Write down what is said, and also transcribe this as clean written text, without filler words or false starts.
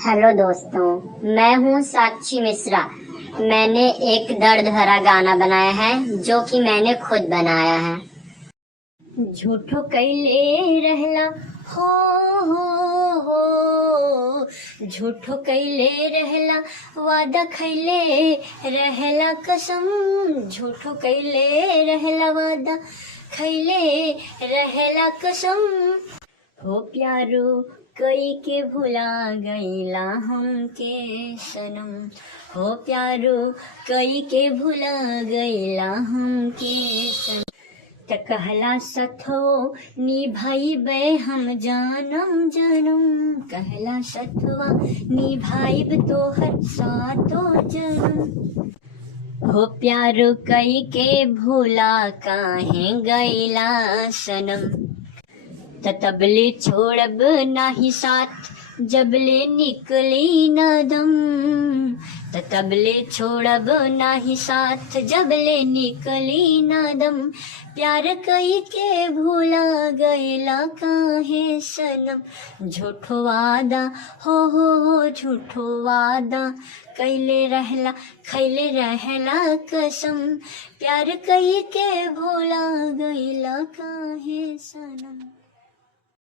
Hello दोस्तों, मैं हूँ साक्षी मिश्रा। मैंने एक दर्द भरा गाना बनाया है जो कि मैंने खुद बनाया है। झूठो कैले रहला हो हो, झूठो कैले रहला वादा खैले रहला कसम, झूठो कैले रहला वादा खैले रहला कसम। हो प्यारो कई के भुला गईला हमके सनम, हो प्यारो कई के भुला गईला हमके सनम। त कहला सथो निभाइबे हम जानम जनम, कहला सथवा निभाइब तोहर सातो जनम। हो प्यारो कई के भुला काहे गईला सनम, तबले छोड़ब नाही साथ जबले निकली न दम, तबले छोड़ब नाही साथ जबले निकली न दम। प्यार कई के भूला गईला काहे सनम, झूठो वादा हो झूठो वादा कैले रहला खैले रहला कसम। प्यार कई के भूला गईला काहे सनम।